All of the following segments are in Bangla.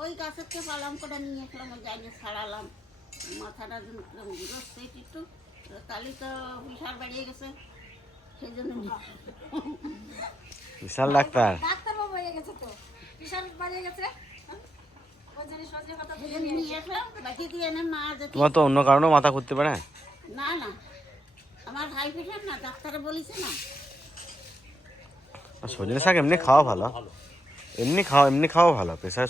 ওই গাছের থেকে পালাম করে নিয়ে ওই জায়গায় ছাড়ালাম। মাথাটা ঘুরোচ্ছে একটু তালি তো বিশাল বাড়িয়ে গেছে সেই জন্য বিশাল ডাক্তার। ডাক্তারবাবু হয়ে গেছে তো বিশাল বাড়িয়ে গেছে। তোমার তো অন্য কারণেও মাথা পারে? না না। আমার হাই প্রেশার না ডাক্তারে বলেছে না। সজনে শাক এমনি খাওয়া ভালো। এমনি খাওয়া এমনি খাওয়া ভালো প্রেশার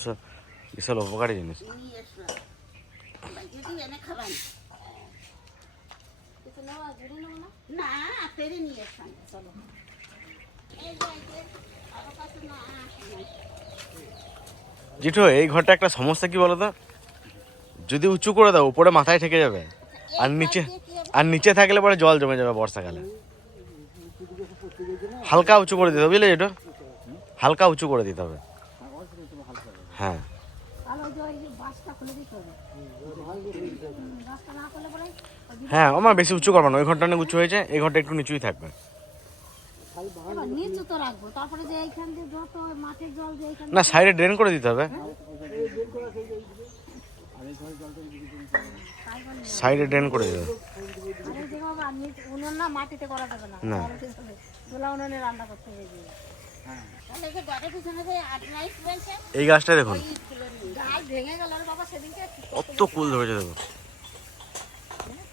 বিশাল উপকারী জিনিস। জিঠু, এই ঘরটা একটা সমস্যা কি বলো তো যদি উঁচু করে দাও, উপরে মাথায় ঠেকে যাবে। আর নিচে আর নিচে থাকলে পরে জল জমে যাবে বর্ষাকালে। হালকা উঁচু করে দিতে হবে, বুঝলে হালকা উঁচু করে দিতে হবে। হ্যাঁ তাহলে ওই যে ওই যে বাসটা খুলে দিতে হবে বাসটা না করলে পরে হ্যাঁ আমার বেশি উঁচু করব না ওই ঘরটা অনেক উঁচু হয়েছে এই ঘরটা একটু নিচুই থাকবে। না সাইডে ড্রেন করে দিতে হবে। সাইডে ড্রেন করে দিতে হবে। না মাটিতে করা যাবে না। রান্না করতে এই গাছটা দেখুন। ডাল ভেঙে গেল রে বাবা সেদিনকে কত কুল ধরেছে দেখুন।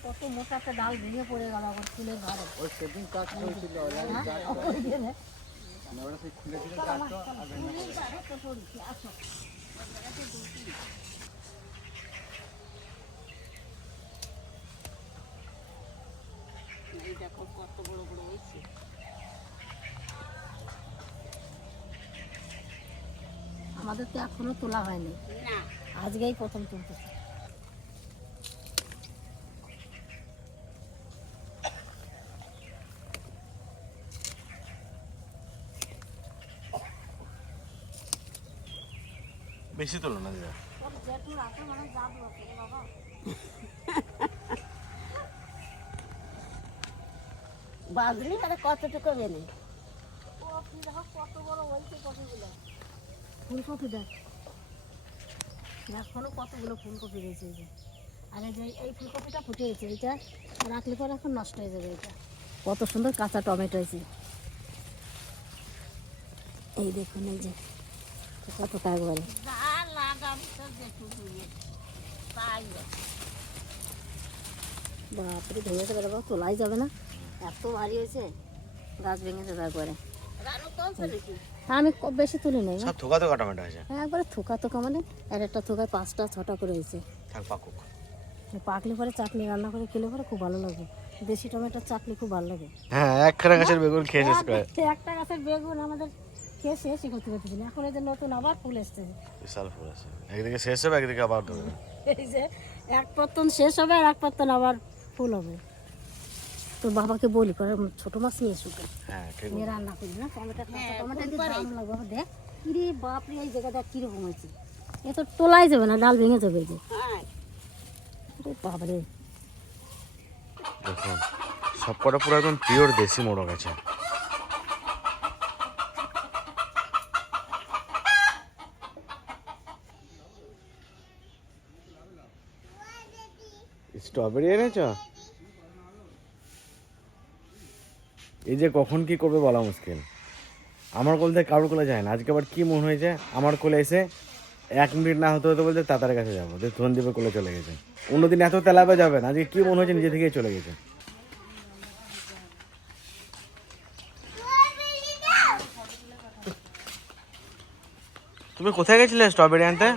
কত মোটা একটা ডাল ভেঙে পড়ে গেল আবার ফুলের ঘরে ওই সেদিন কাজ হয়েছিল দেখো কত বড় বড় হয়েছে। আমাদের তো এখনও তোলা হয়নি। আজকেই প্রথম তুলতেছে। বেশি তোলো না আছে মানে বাজলি মানে কতটুকু বেনে কত বড় হয়েছে কপিগুলো ফুলকপি দেখ। এখনও কতগুলো ফুলকপি রয়েছে এই যে আর যে এই ফুলকপিটা ফুটে গেছে এইটা রাখলে পরে এখন নষ্ট হয়ে যাবে এটা কত সুন্দর কাঁচা টমেটো হয়েছে এই দেখুন এই যে কত একবারে আছে। বাপরে ভেঙে যাবে তোলাই যাবে না। এত ভারী হয়েছে গাছ ভেঙে যাবে একবারে। আমি খুব বেশি তুলি নেই। সব থোকা থোকা টমেটো আছে একবারে থোকা থোকা মানে এক একটা থোকায় পাঁচটা ছটা করে হয়েছে। থাক পাকুক। পাকলে পরে চাটনি রান্না করে খেলে পরে খুব ভালো লাগে। দেশি টমেটোর চাটনি খুব ভালো লাগে। হ্যাঁ একখানা গাছের বেগুন খেয়ে শেষ করে একটা গাছের বেগুন আমাদের খেয়ে শেষই করতে পারতেছি না। এখন এই যে নতুন আবার ফুল এসছে। বিশাল ফুল আছে। একদিকে শেষ হবে একদিকে আবার এই যে এক পত্তন শেষ হবে আর এক পত্তন আবার ফুল হবে। তো বাবাকে বলি করে ছোট মাছ নিয়ে শুকে হ্যাঁ ঠিক নিয়ে রান্না করি না? টমেটো হ্যাঁ, টমেটো ফুল দিয়ে করে। লাগবে দেখ। কিরে বাপরে এই জায়গাটা কীরকম হয়েছে? এ তো তোলাই যাবে না ডাল ভেঙে যাবে যে। হ্যাঁ। বাবারে দেখুন সব কটা পুরো একদম পিওর দেশি মোড়ক আছে। স্ট্রবেরি এনেছ? এই যে কখন কি করবে বলা মুশকিল। আমার কোল থেকে কারোর কোলে যায় না। আজকে আবার কি মনে হয়েছে? আমার কোলে এসে এক মিনিট না হতে হতে বলতে তাতার কাছে যাব। যে ধনদীপের কোলে চলে গেছে। অন্যদিন এত তেলাবে যাবে না আজকে কি মনে হয়েছে নিজে থেকেই চলে গেছে। তুমি কোথায় গেছিলে স্ট্রবেরি আনতে?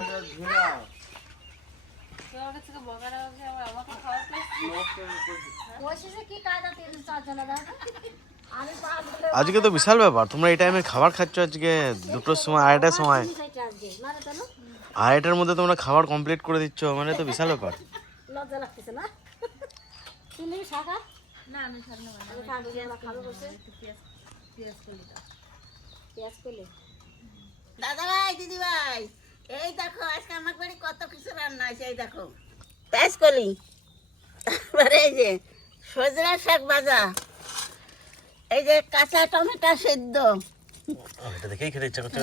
কি আজকে তো বিশাল ব্যাপার। তোমরা এই টাইমে খাবার খাচ্ছ আজকে দুটোর সময় আড়াইটার সময়। আড়াইটার মধ্যে তোমরা খাবার কমপ্লিট করে দিচ্ছ মানে তো বিশাল ব্যাপার। দাদা ভাই দিদি ভাই এই দেখো আজকে আমার বাড়ি কত কিছু রান্না আছে এই দেখো। পেঁয়াজ কলি তারপরে এই যে সজনা শাক ভাজা। এই যে কাঁচা টমেটো সেদ্ধ। এটা দেখেই খেতে ইচ্ছা করছে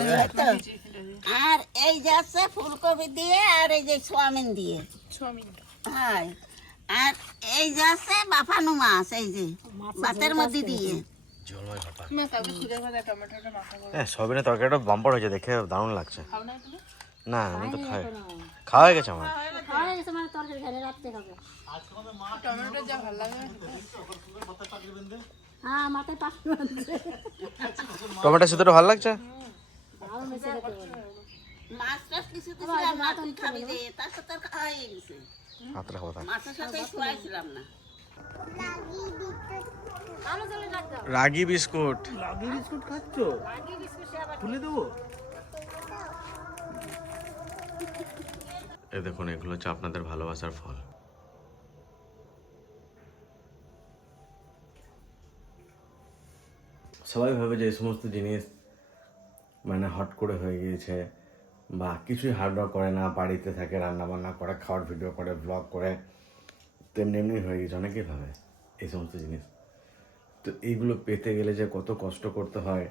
আর এই যে আছে ফুলকপি দিয়ে আর এই যে সোয়াবিন দিয়ে। হ্যাঁ। আর এই যে আছে বাফানো মাছ এই যে ভাতের মধ্যে দিয়ে। হ্যাঁ সবিনের তরকারিটা বাম্পার হয়েছে দেখে দারুণ লাগছে। না আমি তো খাই। খাওয়া হয়ে গেছে আমার। তরকারি হ্যাঁ মাথায় পাখি টমেটো শুধুটা ভালো লাগছে? রাগি বিস্কুট। রাগি বিস্কুট খাচ্ছ? খুলে দেবো? এই দেখুন এগুলো হচ্ছে আপনাদের ভালোবাসার ফল। সবাই ভাবে যে এই সমস্ত জিনিস মানে হট করে হয়ে গিয়েছে বা কিছুই হার্ডওয়ার্ক করে না, বাড়িতে থাকে রান্না বান্না করে, খাওয়ার ভিডিও করে ব্লগ করে, তেমনি এমনি হয়ে গেছে অনেকেই ভাবে এই সমস্ত জিনিস। তো এইগুলো পেতে গেলে যে কত কষ্ট করতে হয়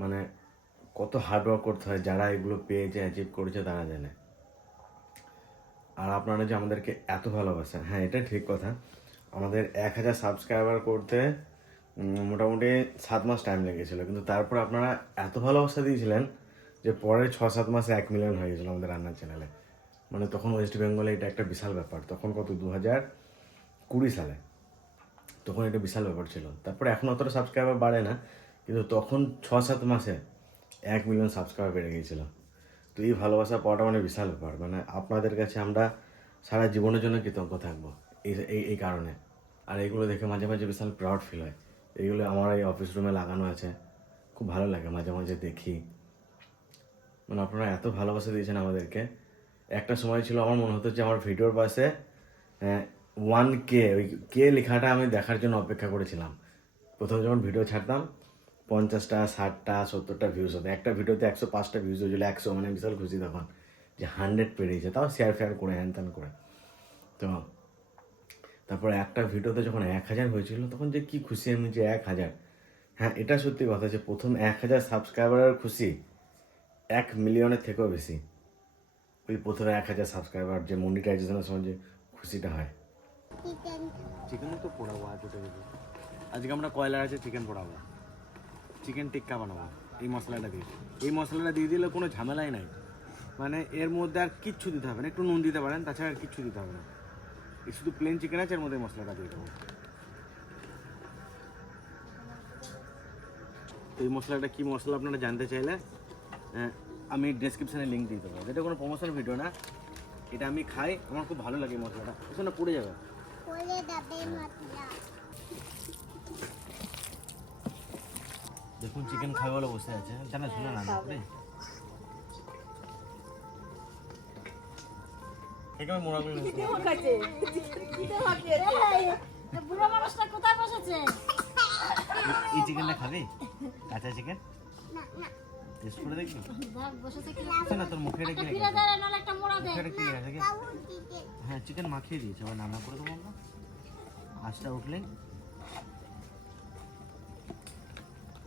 মানে কত হার্ডওয়ার্ক করতে হয়, যারা এগুলো পেয়েছে অ্যাচিভ করেছে তারা জানে। আর আপনারা যে আমাদেরকে এত ভালোবাসেন হ্যাঁ এটা ঠিক কথা। আমাদের এক হাজার সাবস্ক্রাইবার করতে মোটামুটি সাত মাস টাইম লেগেছিল। কিন্তু তারপর আপনারা এত ভালোবাসা দিয়েছিলেন যে পরে ছ সাত মাসে এক মিলিয়ন হয়ে গেছিল আমাদের রান্নার চ্যানেলে মানে তখন ওয়েস্ট বেঙ্গলে এটা একটা বিশাল ব্যাপার। তখন কত? দু হাজার কুড়ি সালে। তখন এটা বিশাল ব্যাপার ছিল। তারপরে এখন অতটা সাবস্ক্রাইবার বাড়ে না। কিন্তু তখন ছ সাত মাসে এক মিলিয়ন সাবস্ক্রাইবার বেড়ে গিয়েছিল। তো এই ভালোবাসা পাওয়াটা মানে বিশাল ব্যাপার। মানে আপনাদের কাছে আমরা সারা জীবনের জন্য কৃতজ্ঞ থাকব। এই এই কারণে। আর এইগুলো দেখে মাঝে মাঝে বিশাল প্রাউড ফিল হয়। এইগুলো আমার এই অফিস রুমে লাগানো আছে। খুব ভালো লাগে, মাঝে মাঝে দেখি। মানে আপনারা এত ভালোবাসা দিয়েছেন আমাদেরকে। একটা সময় ছিল আমার মনে হতো যে আমার ভিডিওর পাশে ওয়ান কে ওই কে লেখাটা আমি দেখার জন্য অপেক্ষা করেছিলাম। প্রথমে যখন ভিডিও ছাড়তাম, পঞ্চাশটা, ষাটটা, সত্তরটা ভিউজ হতো। একটা ভিডিওতে একশো পাঁচটা ভিউজ হয়েছিল, একশো মানে বিশাল খুশি তখন। যে হান্ড্রেড পেরিয়েছে, তাও শেয়ার ফেয়ার করে হ্যান ত্যান করে। তো তারপরে একটা ভিডিওতে যখন এক হাজার হয়েছিল, তখন যে কি খুশি আমি যে এক হাজার। হ্যাঁ এটা সত্যি কথা যে প্রথম এক হাজার সাবস্ক্রাইবারের খুশি এক মিলিয়নের থেকেও বেশি। ওই প্রথমে এক হাজার সাবস্ক্রাইবার যে মনিটাইজেশনের সময় যে খুশিটা হয়। চিকেন তো পোড়াবো, আজ আজকে আমরা কয়লার আছে চিকেন পোড়াবো। চিকেন টিক্কা বানাবো, এই মশলাটা দিয়ে। এই মশলাটা দিয়ে দিলে কোনো ঝামেলাই নাই। মানে এর মধ্যে আর কিচ্ছু দিতে হবে না, একটু নুন দিতে পারেন, তাছাড়া আর কিচ্ছু দিতে হবে না। এই শুধু প্লেন চিকেন আছে এর মধ্যে মশলাটা দিয়ে দেবো। এই মশলাটা কী মশলা আপনারা জানতে চাইলে আমি ডেসক্রিপশানে লিঙ্ক দিয়ে দেবো। এটা কোনো প্রমোশন ভিডিও না। এটা আমি খাই আমার খুব ভালো লাগে এই মশলাটা। না পড়ে যাবে। দেখুন চিকেন খাই বলে বসে আছে। জানা শুনে না আপনি এখানে মোড়াগুলো এই, বুড়ো মানুষটা কোথায় বসেছে? এই চিকেনটা খাবে? কাঁচা চিকেন? টেস্ট করে দেখবি? বসেছে কি? না তোর মুখে রেখে একটা মোড়া দে। রেখে হ্যাঁ চিকেন মাখিয়ে দিয়েছে আবার রান্না করে দেবো আমরা। আঁচটা উঠলে।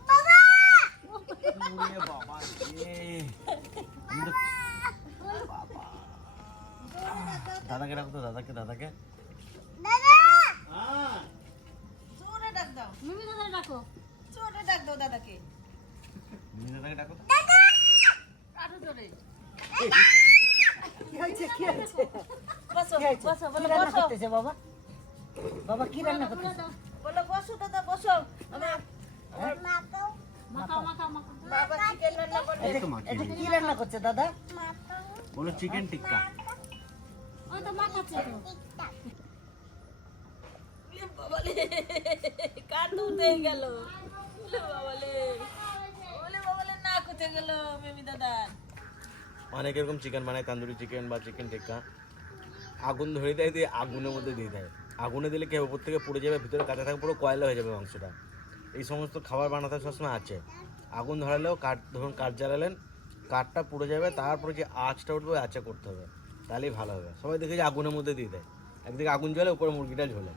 বাবা! বাবা। দাদাকে রাখো তো দাদাকে দাদাকে। মিমি দাদা ডাকো? তুমি দাদাকে। ডাকো তো। রান্না করতেছে বাবা? বাবা কি রান্না করতেছে? বলো বসো দাদা বসো। মাখাও মাখাও মাখাও বাবা চিকেন রান্না করে এই তো মাখিয়ে এটা দিয়েছে। কি রান্না করছে দাদা? বলো চিকেন টিক্কা। ওই তো মাখাচ্ছে তো। বাবালে কান উঠে গেল। বাবালে ওলে বাবালে না কোথায় গেল বেবি দাদা। অনেক এরকম চিকেন বানায় তান্দুরি চিকেন বা চিকেন টিক্কা। আগুন ধরে দেয় দিয়ে আগুনের মধ্যে দিয়ে দেয়। আগুনে দিলে কেউ উপর থেকে পুড়ে যাবে ভিতরে কাঁচা থাকে পুরো কয়লা হয়ে যাবে মাংসটা। এই সমস্ত খাবার বানাতে সবসময় আছে। আগুন ধরালেও কাঠ ধরুন কাঠ জ্বালালেন কাঠটা পুড়ে যাবে তারপরে যে আঁচটা উঠবে আঁচে করতে হবে। তাহলেই ভালো হবে। সবাই দেখে যে আগুনের মধ্যে দিয়ে দেয়। একদিকে আগুন জ্বলে উপরে মুরগিটা ঝোলে।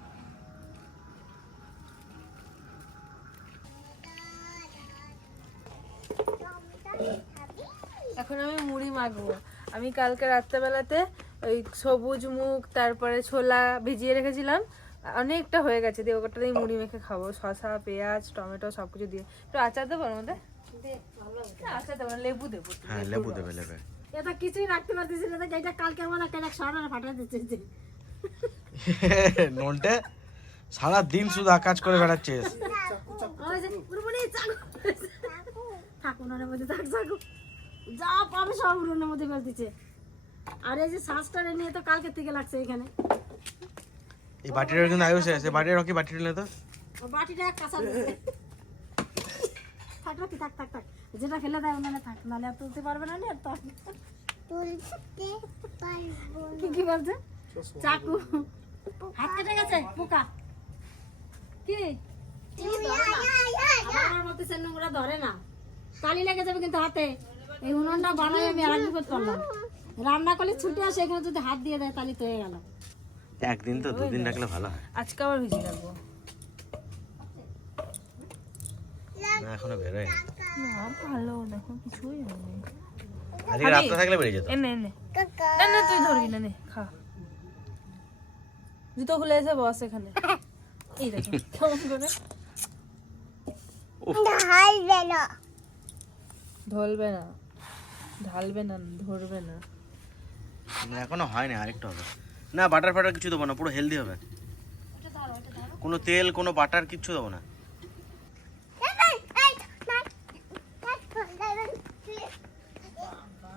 এখন আমি মুড়ি মাখবো। আমি কালকে রাত্রেবেলাতে ওই সবুজ মুখ তারপরে ছোলা ভিজিয়ে রেখেছিলাম। অনেকটা হয়ে গেছে। দিয়ে ওটা দিয়ে মুড়ি মেখে খাব। শসা পেঁয়াজ টমেটো সব কিছু দিয়ে। একটু আচার দেবো মধ্যে আচার দেবো না লেবু দেবো। হ্যাঁ লেবু দেবে লেবে। এটা কিছুই রাখতে পারতেছি না এটা কালকে আমার একটা এক শহরে ফাটা দিচ্ছে নন্টে সারা দিন শুধু কাজ করে বেড়াচ্ছিস। থাক উনানের মধ্যে থাক চাকু যা পাবে সব উনুনের মধ্যে দিচ্ছে। আর এই যে শ্বাসটা নিয়ে তো কালকে থেকে লাগছে এখানে। এই বাটিটার কিন্তু আয়ুষ আছে বাটির রকি বাটিটা নে তো। বাটিটা কাঁচা থাক রাখি থাক থাক থাক। যেটা ফেলে দেয় থাক নাহলে আর তুলতে পারবে না আর তো কি কি বলছে? চাকু। হাত কেটে গেছে পোকা। কি? আমার মতো সে নোংরা ধরে না। কালি লেগে যাবে কিন্তু হাতে। এই উনুনটা বানাই আমি আর রান্না করলে ছুটে আসে এখানে যদি হাত দিয়ে দেয় তাহলে তো হয়ে গেল। একদিন তো দুদিন রাখলে ভালো হয়। আজকে আবার ভিজিয়ে রাখব না এখনও বেরোয় না ভালো দেখো কিছুই হয়নি। আজকে রাস্তা থাকলে বেরিয়ে যেত। এনে এনে। না না তুই ধরবি না নে খা। জুতো খুলে এসে বস এখানে। এই দেখো কেমন করে। ঢলবে না। ঢালবে না। ধরবে না। না এখনও হয়নি আরেকটু হবে। না বাটার ফাটার কিছু দেবো না পুরো হেলদি হবে। কোনো তেল কোনো বাটার কিচ্ছু দেবো না ফোরটিন একা একাই খেলা করবে একসঙ্গে বলবে আর হাত ধো হাত ধো কালি লেগেছে হাতে আর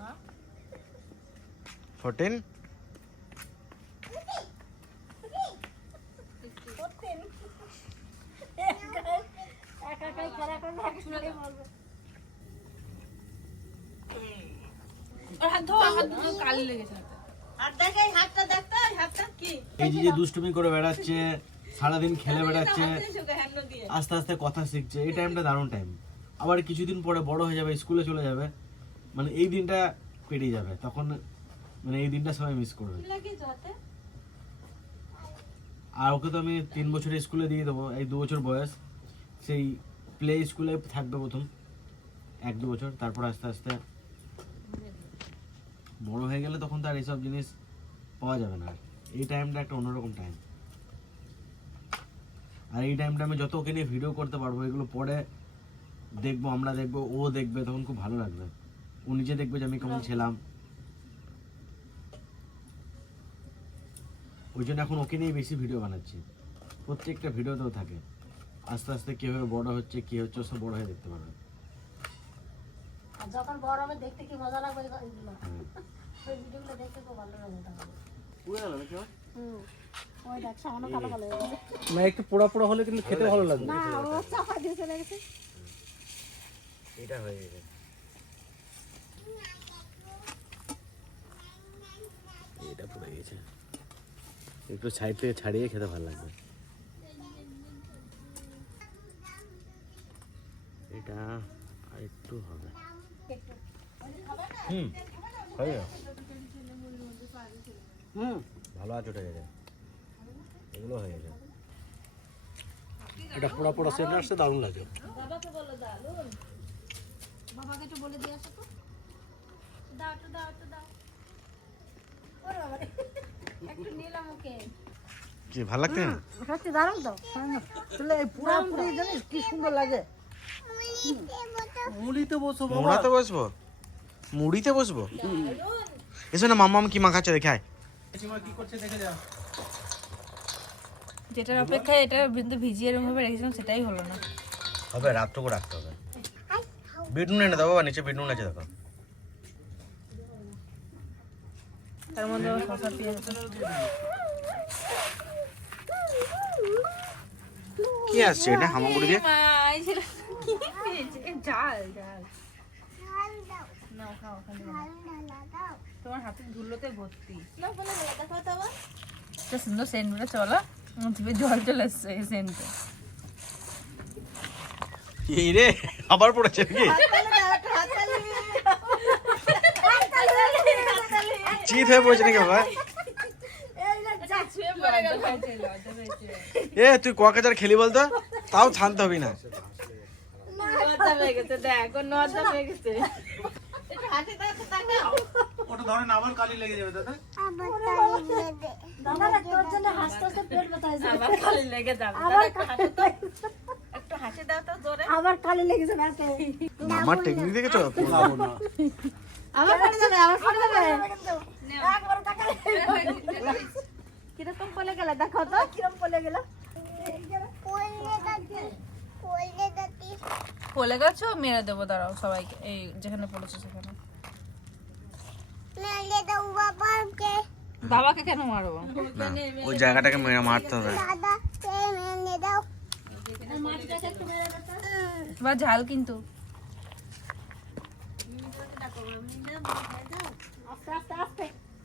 দেখ এই যে দুষ্টুমি করে বেড়াচ্ছে, সারাদিন খেলে বেড়াচ্ছে, আস্তে আস্তে কথা শিখছে, এই টাইমটা দারুণ টাইম আবার কিছুদিন পরে বড় হয়ে যাবে, স্কুলে চলে যাবে মানে এই দিনটা পেরিয়ে যাবে, তখন মানে এই দিনটা সবাই মিস করবে। আর ওকে তো আমি তিন বছরের স্কুলে দিয়ে দেবো এই দু বছর বয়স। সেই প্লে স্কুলে থাকবে প্রথম এক দু বছর তারপর আস্তে আস্তে বড় হয়ে গেলে তখন তার এইসব জিনিস পাওয়া যাবে না আর। এই টাইমটা একটা অন্যরকম টাইম আর এই টাইমটা আমি যত ওকে নিয়ে ভিডিও করতে পারব এগুলো পরে দেখব আমরা দেখব ও দেখবে তখন খুব ভালো লাগবে। ও নিজে দেখবে যে আমি কেমন ছিলাম। ওই জন্য এখন ওকে নিয়ে বেশি ভিডিও বানাচ্ছি। প্রত্যেকটা ভিডিওতেও থাকে। আস্তে আস্তে কীভাবে বড় হচ্ছে কী হচ্ছে সব বড় হয়ে দেখতে পারবে। আর যখন বড় হবে দেখতে কি মজা লাগবে এগুলো? ওই ভিডিওগুলো দেখতে খুব ভালো লাগে তখন। হুম। ওই দেখ সামান্য কালো কালো হয়ে একটু পোড়া পোড়া হলে কিন্তু খেতে ভালো লাগবে। না ও চাপা দিয়ে চলে গেছে। এটা হয়ে গেছে এটা পড়ে গেছে একটু সাইড থেকে ছাড়িয়ে খেতে ভালো লাগবে। এটা একটু হবে। হুম হয়ে গেল হুম। ভালো আছে ওটা গেছে এগুলো হয়ে গেছে। এটা পোড়া পোড়া সেন্ট আসছে দারুণ লাগে। বাবাকে একটু বলে দিয়ে আসো তো। দাও একটু দাও একটু দাও। ওরে বাবা। রে। একটু নিলাম ওকে। কি ভালো লাগছে? না সত্যি দারুণ তো। তাহলে এই পুরা পুরি জানিস কি সুন্দর লাগে। মুড়িতে বসো বাবা। মুড়াতে বসবো? মুড়িতে বসবো? এসো না মাম্মা কি মাখাচ্ছে কি করছে দেখে যা। যেটার অপেক্ষায় এটা কিন্তু ভিজিয়ে এরকম ভাবে রেখেছিলাম সেটাই হলো না। হবে রাতটুকু রাখতে হবে। বিট নুন এনে দাও বাবা নিচে বিট নুন আছে দেখো। তার মধ্যে আবার শসা পেঁয়াজ। কি আসছে এটা হামাগুড়ি দিয়ে? জাল জাল তোমার হাতে ধুলোতে ভর্তি। সুন্দর সেন্টটা চলো। আমার জিভে জল চলে এসছে এই সেন্টে এই রে আবার পড়েছে নাকি? চিত হয়ে পড়েছে নাকি বাবা? এ তুই ককাচার খেলি বলতো? তাও শান্ত হবি না। ওটা ধরেন আবার কালি লেগে যাবে দাদা। দাদা তোর জন্য হাসতে হাসতে পেট ব্যথা হয়েছে আবার কালি লেগে যাবে আবার একটু হাসি দাও তো জোরে আবার কালি লেগেছে রাতে আমার টেকনিক দেখেছ না। আবার পড়ে যাবে আবার পড়ে যাবে একবার তাকালে। কীরকম বলে গেলে দেখো তো। কিরম পড়ে গেল? পলে গেছো? মেরে দেবো দাঁড়াও সবাইকে। এই যেখানে পড়েছো সেখানে। বাবাকে। কেন মারবো? ওই জায়গাটাকে মেরে মারতে হবে। বা ঝাল কিন্তু। আস্তে আস্তে আস্তে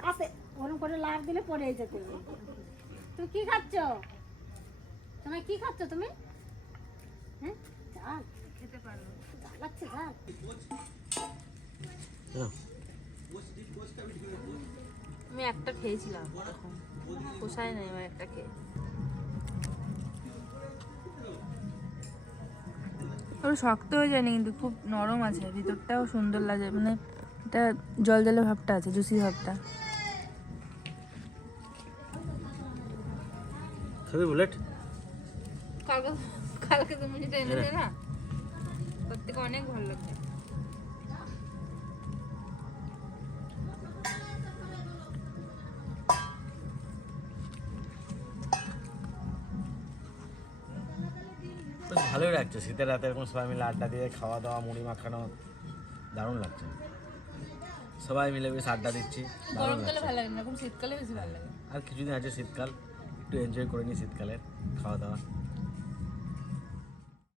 আস্তে। ওরম করে লাভ দিলে পড়ে যেতে। তুমি কি খাচ্ছ? তুমি কি খাচ্ছ তুমি? হ্যাঁ? ঝাল খেতে পারো। লাগছে ঝাল আমি একটা খেয়েছিলাম পোষায় নাই আমার একটা খেয়ে। ওর শক্ত হয়ে যায়নি কিন্তু খুব নরম আছে ভিতরটাও সুন্দর লাগে। মানে এটা জল জলে ভাবটা আছে জুসি ভাবটা। খাবি বুলেট? কালকে কালকে তুমি যেটা এনেছিলে না? তার থেকে অনেক ভালো লাগছে ভালোই লাগছে শীতের রাতে এরকম সবাই মিলে আড্ডা দিয়ে খাওয়া দাওয়া মুড়ি মাখানো দারুণ লাগছে। সবাই মিলে বেশ আড্ডা দিচ্ছি গরমকালে ভালো লাগে না এখন শীতকালে বেশি ভালো লাগে। আর কিছুদিন আছে শীতকাল একটু এনজয় করে নিই শীতকালের খাওয়া দাওয়া।